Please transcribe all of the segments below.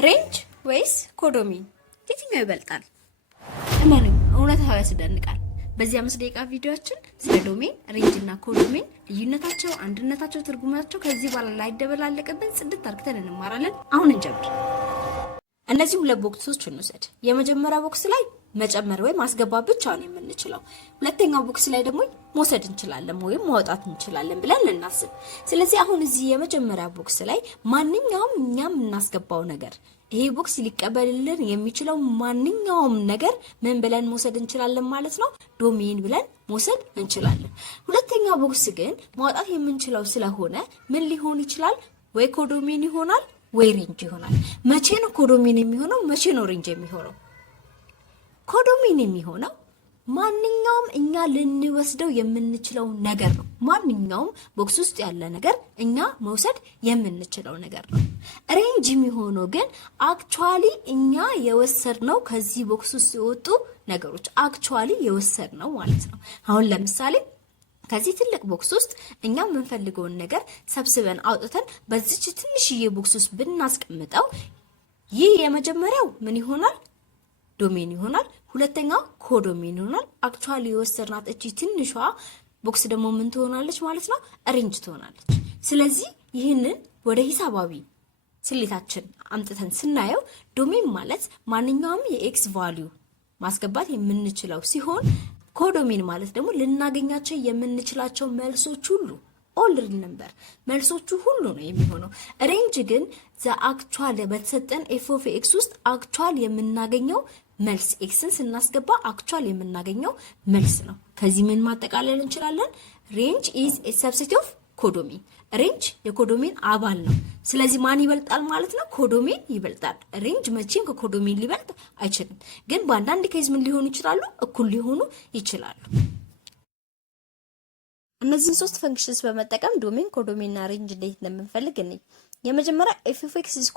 ሬንጅ ወይስ ኮዶሚን የትኛው ይበልጣል? እመኑኝ እውነታው ያስደንቃል። በዚህ 5 ደቂቃ ቪዲዮአችን ስለ ዶሜን፣ ሬንጅ እና ኮዶሚን ልዩነታቸው፣ አንድነታቸው፣ ትርጉማቸው ከዚህ በኋላ ላይደበላለቅብን ጽድት አድርገን እንማራለን። አሁን እንጀምር። እነዚህ ሁለት ቦክሶች እንውሰድ። የመጀመሪያ ቦክስ ላይ መጨመር ወይ ማስገባት ብቻ ነው የምንችለው። ሁለተኛው ቦክስ ላይ ደግሞ መውሰድ እንችላለን ወይም ማውጣት እንችላለን ብለን እናስብ። ስለዚህ አሁን እዚህ የመጀመሪያ ቦክስ ላይ ማንኛውም እኛም እናስገባው ነገር ይሄ ቦክስ ሊቀበልልን የሚችለው ማንኛውም ነገር ምን ብለን መውሰድ እንችላለን ማለት ነው? ዶሜን ብለን መውሰድ እንችላለን። ሁለተኛው ቦክስ ግን ማውጣት የምንችለው ስለሆነ ምን ሊሆን ይችላል? ወይ ኮዶሜን ይሆናል ወይ ሬንጅ ይሆናል። መቼ ነው ኮዶሜን የሚሆነው? መቼ ነው ሬንጅ የሚሆነው? ኮዶሜን የሚሆነው ማንኛውም እኛ ልንወስደው የምንችለው ነገር ነው። ማንኛውም ቦክስ ውስጥ ያለ ነገር እኛ መውሰድ የምንችለው ነገር ነው። ሬንጅ የሚሆነው ግን አክቹአሊ እኛ የወሰድነው ከዚህ ቦክስ ውስጥ የወጡ ነገሮች አክቹአሊ የወሰድነው ማለት ነው። አሁን ለምሳሌ ከዚህ ትልቅ ቦክስ ውስጥ እኛ የምንፈልገውን ነገር ሰብስበን አውጥተን በዚች ትንሽዬ ቦክስ ውስጥ ብናስቀምጠው ይህ የመጀመሪያው ምን ይሆናል? ዶሜን ይሆናል። ሁለተኛው ኮዶሜን ይሆናል። አክቹአሊ የወሰድናት እቺ ትንሿ ቦክስ ደግሞ ምን ትሆናለች ማለት ነው? ሬንጅ ትሆናለች። ስለዚህ ይህንን ወደ ሂሳባዊ ስሌታችን አምጥተን ስናየው ዶሜን ማለት ማንኛውም የኤክስ ቫልዩ ማስገባት የምንችለው ሲሆን ኮዶሜን ማለት ደግሞ ልናገኛቸው የምንችላቸው መልሶች ሁሉ ኦል ሪል ነምበር መልሶቹ ሁሉ ነው የሚሆነው። ሬንጅ ግን አክቹአል በተሰጠን ኤፍ ኦፍ ኤክስ ውስጥ አክቹአል የምናገኘው መልስ ኤክስን ስናስገባ አክቹአል የምናገኘው መልስ ነው። ከዚህ ምን ማጠቃለል እንችላለን? ሬንጅ ኢዝ ኤ ሰብሴት ኦፍ ኮዶሜን። ሬንጅ የኮዶሜን አባል ነው። ስለዚህ ማን ይበልጣል ማለት ነው? ኮዶሜን ይበልጣል። ሬንጅ መቼም ከኮዶሜን ሊበልጥ አይችልም። ግን በአንዳንድ ኬዝ ምን ሊሆኑ ይችላሉ? እኩል ሊሆኑ ይችላሉ። እነዚህን ሶስት ፈንክሽንስ በመጠቀም ዶሜን፣ ኮዶሜን እና ሬንጅ እንዴት እንደምንፈልግ እንይ። የመጀመሪያ f of x =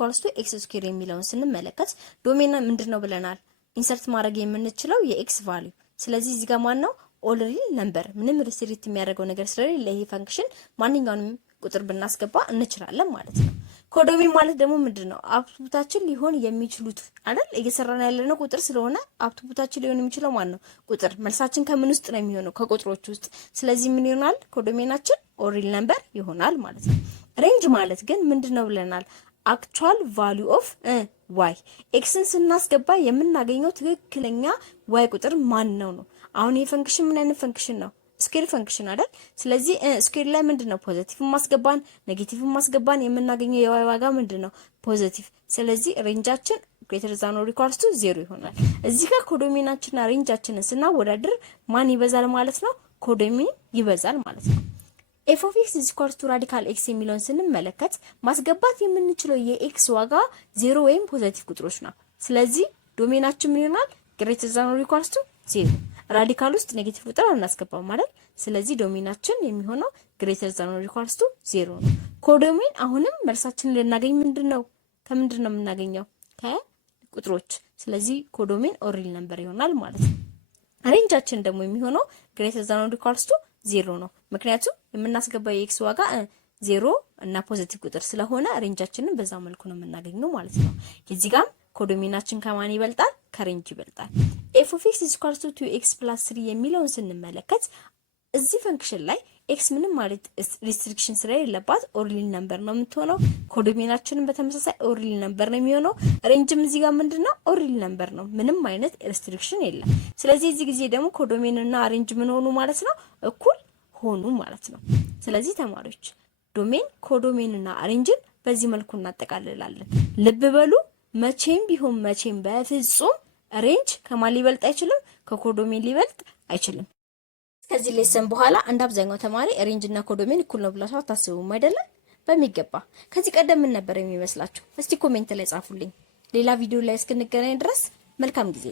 x ስኩዌር የሚለውን ስንመለከት ዶሜን ምንድነው ብለናል? ኢንሰርት ማድረግ የምንችለው የኤክስ ቫልዩ። ስለዚህ እዚህ ጋር ማን ነው? ኦል ሪል ነምበር ምንም ሪስትሪክት የሚያደርገው ነገር ስለሌለ ይሄ ፈንክሽን ማንኛውንም ቁጥር ብናስገባ እንችላለን ማለት ነው። ኮዶሜን ማለት ደግሞ ምንድነው? አውትፑታችን ሊሆን የሚችሉት አይደል? እየሰራን ያለነው ቁጥር ስለሆነ አውትፑታችን ሊሆን የሚችለው ማን ነው? ቁጥር። መልሳችን ከምን ውስጥ ነው የሚሆነው? ከቁጥሮች ውስጥ። ስለዚህ ምን ይሆናል? ኮዶሜናችን ኦል ሪል ነምበር ይሆናል ማለት ነው። ሬንጅ ማለት ግን ምንድነው ብለናል? አክቹአል ቫልዩ ኦፍ ዋይ ኤክስን ስናስገባ የምናገኘው ትክክለኛ ዋይ ቁጥር ማን ነው ነው። አሁን ይሄ ፈንክሽን ምን አይነት ፈንክሽን ነው? ስኩዌር ፈንክሽን አይደል? ስለዚህ ስኩዌር ላይ ምንድነው? ፖዚቲቭ ማስገባን ኔጌቲቭ ማስገባን የምናገኘው የዋይ ዋጋ ምንድነው? ፖዚቲቭ። ስለዚህ ሬንጃችን ግሬተር ዛን ኦር ኢኳልስ ቱ 0 ይሆናል። እዚህ ጋር ኮዶሜናችንና ሬንጃችንን ስናወዳድር ማን ይበዛል ማለት ነው? ኮዶሜን ይበዛል ማለት ነው። ኤፍ ኦፍ ኤክስ ኢኳልስ ቱ ራዲካል ኤክስ የሚለውን ስንመለከት ማስገባት የምንችለው የኤክስ ዋጋ 0 ወይም ፖዚቲቭ ቁጥሮች ነው። ስለዚህ ዶሜናችን ምን ይሆናል? ግሬተር ዛን ኦር ኢኳልስ ቱ 0። ራዲካል ውስጥ ኔጌቲቭ ቁጥር አናስገባም ማለት። ስለዚህ ዶሜናችን የሚሆነው ግሬተር ዛን ኦር ኢኳልስ ቱ 0 ነው። ኮዶሜን አሁንም መልሳችንን ልናገኝ ምንድነው? ከምንድነው የምናገኘው? ከቁጥሮች። ስለዚህ ኮዶሜን ኦል ሪል ነምበር ይሆናል ማለት ነው። ሬንጃችን ደግሞ የሚሆነው ግሬተር ዛን ኦር ኢኳልስ ቱ 0 ነው። ምክንያቱም የምናስገባው የኤክስ ዋጋ 0 እና ፖዚቲቭ ቁጥር ስለሆነ ሬንጃችንን በዛ መልኩ ነው የምናገኘው ማለት ነው። እዚህ ጋር ኮዶሜናችን ከማን ይበልጣል? ከሬንጅ ይበልጣል። ኤፍ ኦፍ ኤክስ ኢኳልስ ቱ 2x + 3 የሚለውን ስንመለከት እዚህ ፈንክሽን ላይ ኤክስ ምንም ማለት ሪስትሪክሽን ስለሌለባት ኦል ሪል ነምበር ነው የምትሆነው። ኮዶሜናችንን በተመሳሳይ ኦል ሪል ነምበር ነው የሚሆነው። ሬንጅም እዚህ ጋር ምንድነው? ኦል ሪል ነምበር ነው። ምንም አይነት ሪስትሪክሽን የለም። ስለዚህ እዚህ ጊዜ ደግሞ ኮዶሜን እና ሬንጅ ምን ሆኑ ማለት ነው? እኩል ሆኑ ማለት ነው። ስለዚህ ተማሪዎች ዶሜን፣ ኮዶሜን እና ሬንጅን በዚህ መልኩ እናጠቃልላለን። ልብ በሉ መቼም ቢሆን መቼም በፍጹም ሬንጅ ከማን ሊበልጥ አይችልም? ከኮዶሜን ሊበልጥ አይችልም። ከዚህ ሌሰን በኋላ እንደ አብዛኛው ተማሪ ሬንጅ እና ኮዶሜን እኩል ነው ብላችሁ አታስቡም አይደለም? በሚገባ። ከዚህ ቀደም ምን ነበር የሚመስላችሁ? እስቲ ኮሜንት ላይ ጻፉልኝ። ሌላ ቪዲዮ ላይ እስክንገናኝ ድረስ መልካም ጊዜ